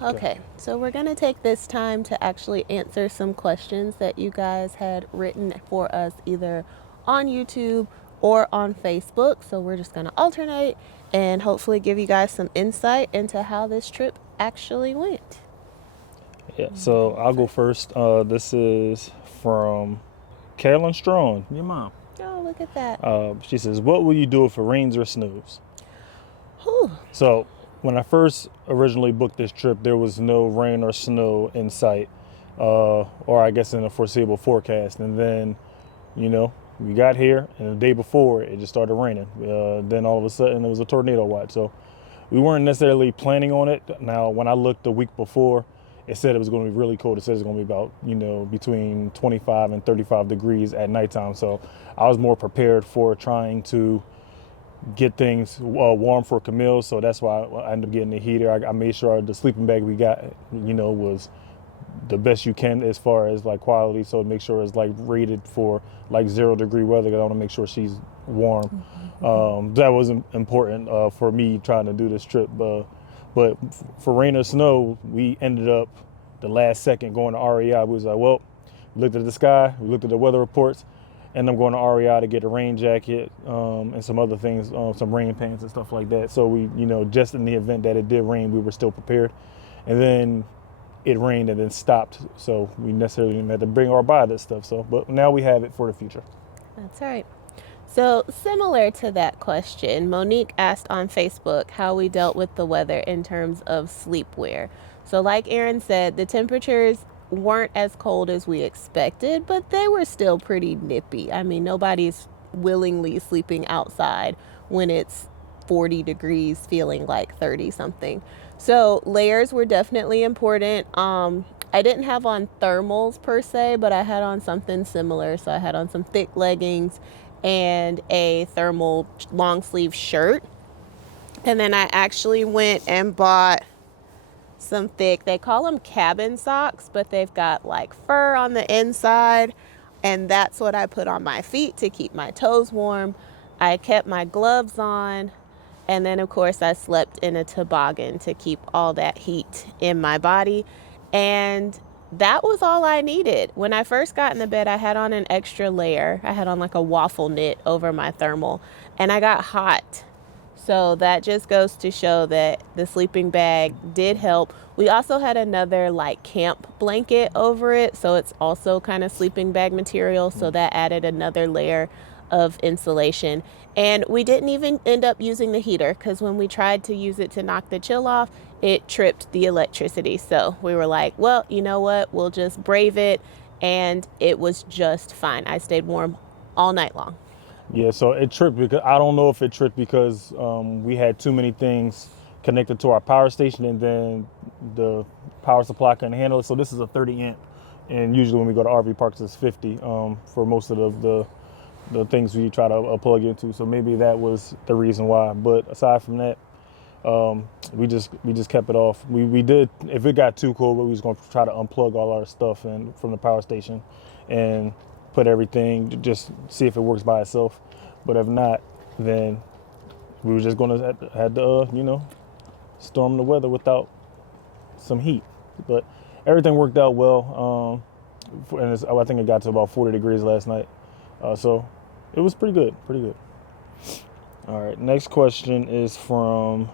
Okay, so we're going to take this time to actually answer some questions that you guys had written for us either on YouTube or on Facebook. So we're just going to alternate and hopefully give you guys some insight into how this trip actually went. Yeah, so I'll go first. This is from Carolyn Strong, your mom. Oh, look at that. She says, "What will you do if it rains or snows?" Whew. So when I originally booked this trip, there was no rain or snow in sight, or I guess in a foreseeable forecast. And then, we got here, and the day before it just started raining. Then all of a sudden it was a tornado watch. So we weren't necessarily planning on it. Now, when I looked the week before, it said it was going to be really cold. It said it's going to be about, between 25 and 35 degrees at nighttime. So I was more prepared for trying to get things warm for Camille. So that's why I ended up getting the heater. I made sure the sleeping bag we got, was the best you can as far as like quality. So make sure it's like rated for like 0-degree weather, because I want to make sure she's warm. That was important for me trying to do this trip. But for rain or snow, we ended up the last second going to REI. We was like, well, we looked at the sky, we looked at the weather reports, and I'm going to REI to get a rain jacket and some other things, some rain pants and stuff like that. So we, just in the event that it did rain, we were still prepared. And then it rained and then stopped. So we necessarily didn't have to bring or buy this stuff. So, but now we have it for the future. That's right. So similar to that question, Monique asked on Facebook how we dealt with the weather in terms of sleepwear. So like Aaron said, the temperatures weren't as cold as we expected, but they were still pretty nippy. I mean, nobody's willingly sleeping outside when it's 40 degrees feeling like 30 something. So layers were definitely important. I didn't have on thermals per se, but I had on something similar. So I had on some thick leggings and a thermal long sleeve shirt. And then I actually went and bought some thick, they call them cabin socks, but they've got like fur on the inside. And that's what I put on my feet to keep my toes warm. I kept my gloves on. And then, of course, I slept in a toboggan to keep all that heat in my body. And that was all I needed. When I first got in the bed, I had on an extra layer. I had on like a waffle knit over my thermal, and I got hot. So that just goes to show that the sleeping bag did help. We also had another like camp blanket over it, so it's also kind of sleeping bag material. So that added another layer of insulation. And we didn't even end up using the heater, because when we tried to use it to knock the chill off, it tripped the electricity. So we were like, well, you know what? We'll just brave it. And it was just fine. I stayed warm all night long. Yeah, so it tripped because I don't know if it tripped because we had too many things connected to our power station, and then the power supply couldn't handle it. So this is a 30 amp, and usually when we go to RV parks it's 50 for most of the things we try to plug into. So maybe that was the reason why. But aside from that, we just kept it off. We did, if it got too cold, we was going to try to unplug all our stuff from the power station and put everything, just see if it works by itself. But if not, then we were just going to have to storm the weather without some heat. But everything worked out well. And I think it got to about 40 degrees last night. So it was pretty good. All right, next question is from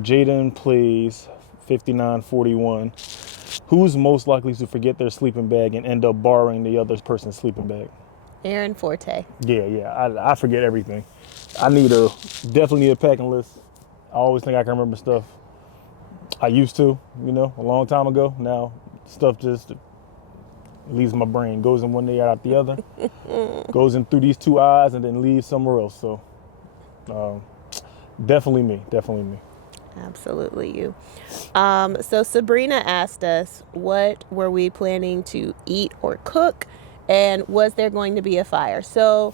Jaden Plays 5941. Who's most likely to forget their sleeping bag and end up borrowing the other person's sleeping bag? Aaron Forte. Yeah. I forget everything. I definitely need a packing list. I always think I can remember stuff. I used to, a long time ago. Now stuff just leaves my brain, goes in one ear out the other, goes in through these two eyes, and then leaves somewhere else. So definitely me. Absolutely you. So Sabrina asked us, what were we planning to eat or cook, and was there going to be a fire? So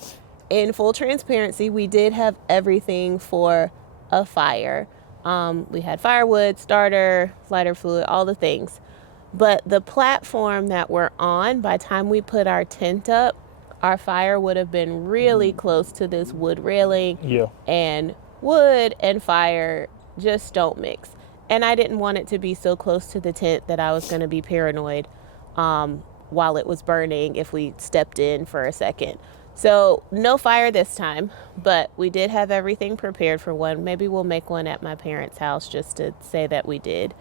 in full transparency, we did have everything for a fire. We had firewood, starter, lighter fluid, all the things. But the platform that we're on, by the time we put our tent up, our fire would have been really close to this wood railing. Yeah. And wood and fire just don't mix. And I didn't want it to be so close to the tent that I was going to be paranoid while it was burning if we stepped in for a second. So no fire this time, but we did have everything prepared for one. Maybe we'll make one at my parents' house just to say that we did.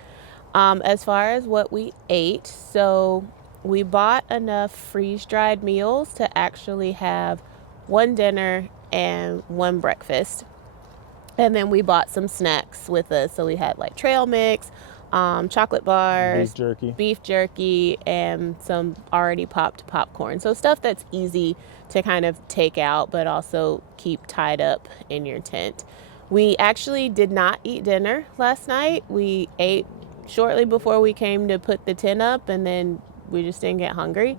As far as what we ate, so we bought enough freeze-dried meals to actually have one dinner and one breakfast. And then we bought some snacks with us. So we had like trail mix, chocolate bars, beef jerky, and some already popped popcorn. So stuff that's easy to kind of take out, but also keep tied up in your tent. We actually did not eat dinner last night. We ate shortly before we came to put the tent up, and then we just didn't get hungry.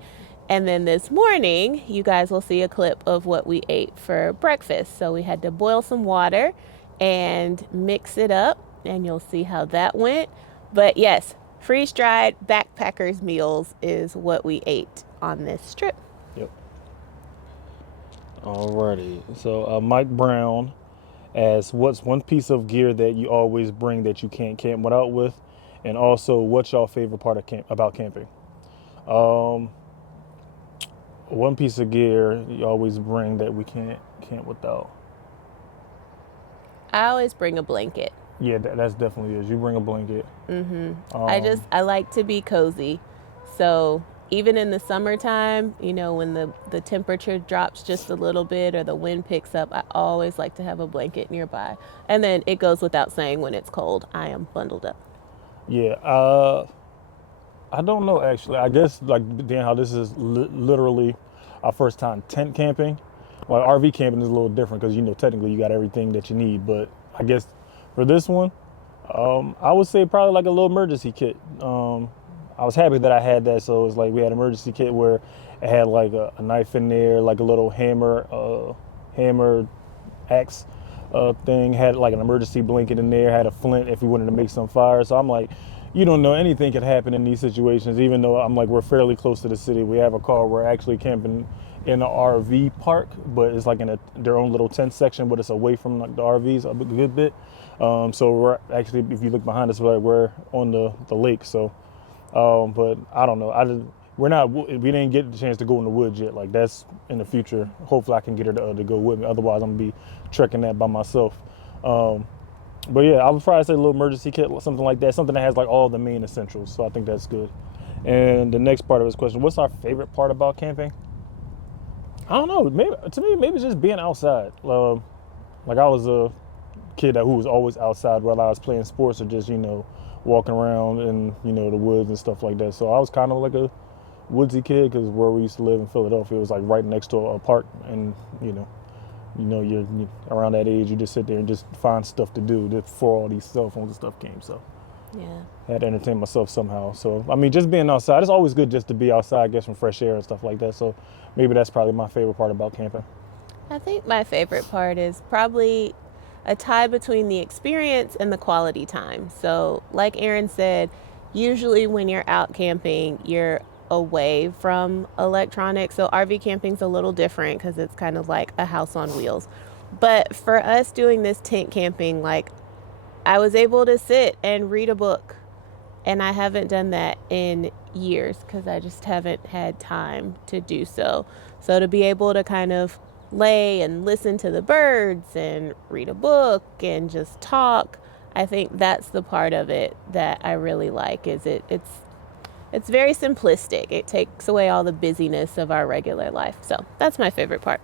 And then this morning, you guys will see a clip of what we ate for breakfast. So we had to boil some water and mix it up, and you'll see how that went. But yes, freeze-dried backpackers meals is what we ate on this trip. Yep. Alrighty. So Mike Brown asks, what's one piece of gear that you always bring that you can't camp without with? And also, what's your favorite part of about camping? One piece of gear you always bring that we can't camp without. I always bring a blanket. Yeah, that's definitely is. You bring a blanket. I like to be cozy. So even in the summertime, when the temperature drops just a little bit or the wind picks up, I always like to have a blanket nearby. And then it goes without saying, when it's cold, I am bundled up. Yeah, I don't know actually. I guess like Dan, how this is literally our first time tent camping. Well, RV camping is a little different because technically you got everything that you need. But I guess for this one, I would say probably like a little emergency kit. I was happy that I had that, so it was like we had an emergency kit where it had like a knife in there, like a little hammer axe thing, had like an emergency blanket in there, had a flint if we wanted to make some fire. So I'm like, you don't know, anything could happen in these situations. Even though I'm like, we're fairly close to the city, we have a car, we're actually camping in an RV park, but it's like in their own little tent section, but it's away from like the RVs a good bit. So we're actually, if you look behind us, we're on the lake. So, but I don't know. We didn't get the chance to go in the woods yet. Like that's in the future. Hopefully I can get her to go with me. Otherwise I'm gonna be trekking that by myself. But yeah, I would probably say a little emergency kit, something like that. Something that has like all the main essentials. So I think that's good. And the next part of his question, what's our favorite part about camping? I don't know. Maybe it's just being outside. Like I was a kid who was always outside, whether I was playing sports or just walking around in the woods and stuff like that. So I was kind of like a woodsy kid because where we used to live in Philadelphia, it was like right next to a park, and you're around that age, you just sit there and just find stuff to do before all these cell phones and stuff came. So yeah, I had to entertain myself somehow. So I mean, just being outside, it's always good just to be outside, get some fresh air and stuff like that. So maybe that's probably my favorite part about camping. I think my favorite part is probably a tie between the experience and the quality time. So like Aaron said, usually when you're out camping, you're away from electronics. So RV camping's a little different because it's kind of like a house on wheels. But for us doing this tent camping, like I was able to sit and read a book, and I haven't done that in years because I just haven't had time to do so. So to be able to kind of lay and listen to the birds and read a book and just talk, I think that's the part of it that I really like. It's very simplistic. It takes away all the busyness of our regular life. So that's my favorite part.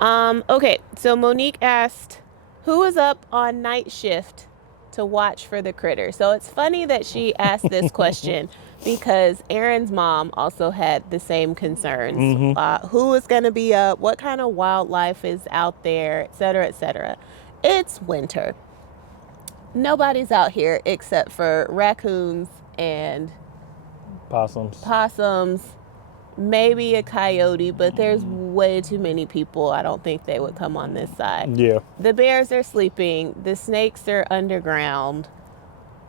Okay, so Monique asked, who was up on night shift to watch for the critter? So it's funny that she asked this question because Aaron's mom also had the same concerns. Mm-hmm. Who is going to be up? What kind of wildlife is out there, et cetera, et cetera. It's winter. Nobody's out here except for raccoons and possums, maybe a coyote, but there's way too many people. I don't think they would come on this side. Yeah. The bears are sleeping. The snakes are underground.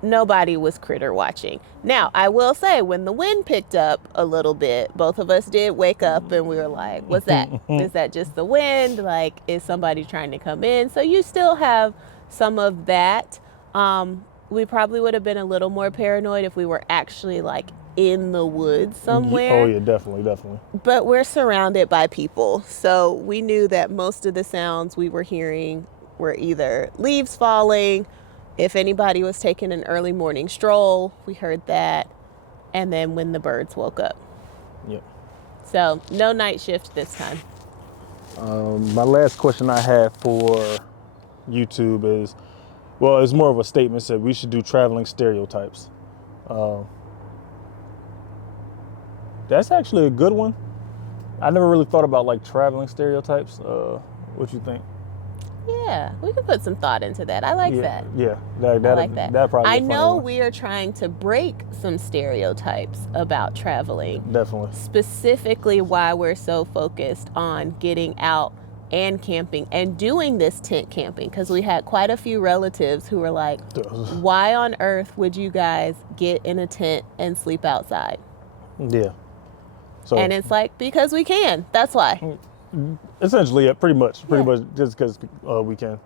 Nobody was critter watching. Now, I will say, when the wind picked up a little bit, both of us did wake up and we were like, what's that? Is that just the wind? Like, is somebody trying to come in? So you still have some of that. we probably would have been a little more paranoid if we were actually like in the woods Oh somewhere. yeah, definitely. But we're surrounded by people. So we knew that most of the sounds we were hearing were either leaves falling, if anybody was taking an early morning stroll, we heard that, and then when the birds woke up. Yep. So no night shift this time. My last question I have for YouTube is, well, it's more of a statement. Said we should do traveling stereotypes. That's actually a good one. I never really thought about like traveling stereotypes. What you think? Yeah, we could put some thought into that. I like that. Yeah, I like that. That probably. I a funny know one. we are trying to break some stereotypes about traveling. Definitely. Specifically why we're so focused on getting out and camping and doing this tent camping, because we had quite a few relatives who were like, why on earth would you guys get in a tent and sleep outside? Yeah. So, and it's like, because we can. That's why. Essentially, yeah, pretty much just because we can.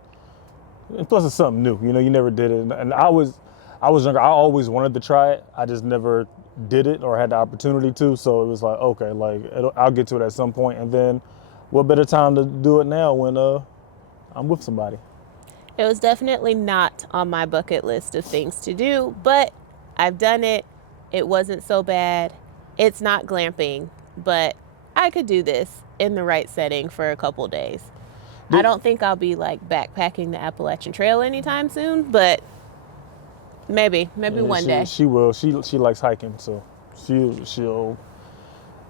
And plus, it's something new. You know, you never did it, and I was younger. I always wanted to try it. I just never did it or had the opportunity to. So it was like, okay, like I'll get to it at some point. And then, what better time to do it now when I'm with somebody? It was definitely not on my bucket list of things to do, but I've done it. It wasn't so bad. It's not glamping, but I could do this in the right setting for a couple days. I don't think I'll be like backpacking the Appalachian Trail anytime soon, but maybe one day. She will. She likes hiking, so she'll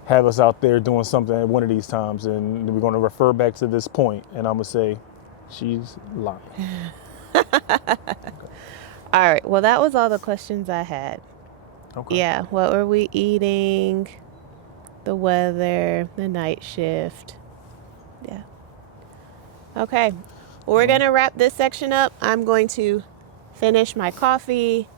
have us out there doing something at one of these times, and we're going to refer back to this point, and I'm gonna say she's lying. All right. Well, that was all the questions I had. Okay. Yeah. What were we eating? The weather, the night shift. Yeah. Okay. Well, we're going to wrap this section up. I'm going to finish my coffee,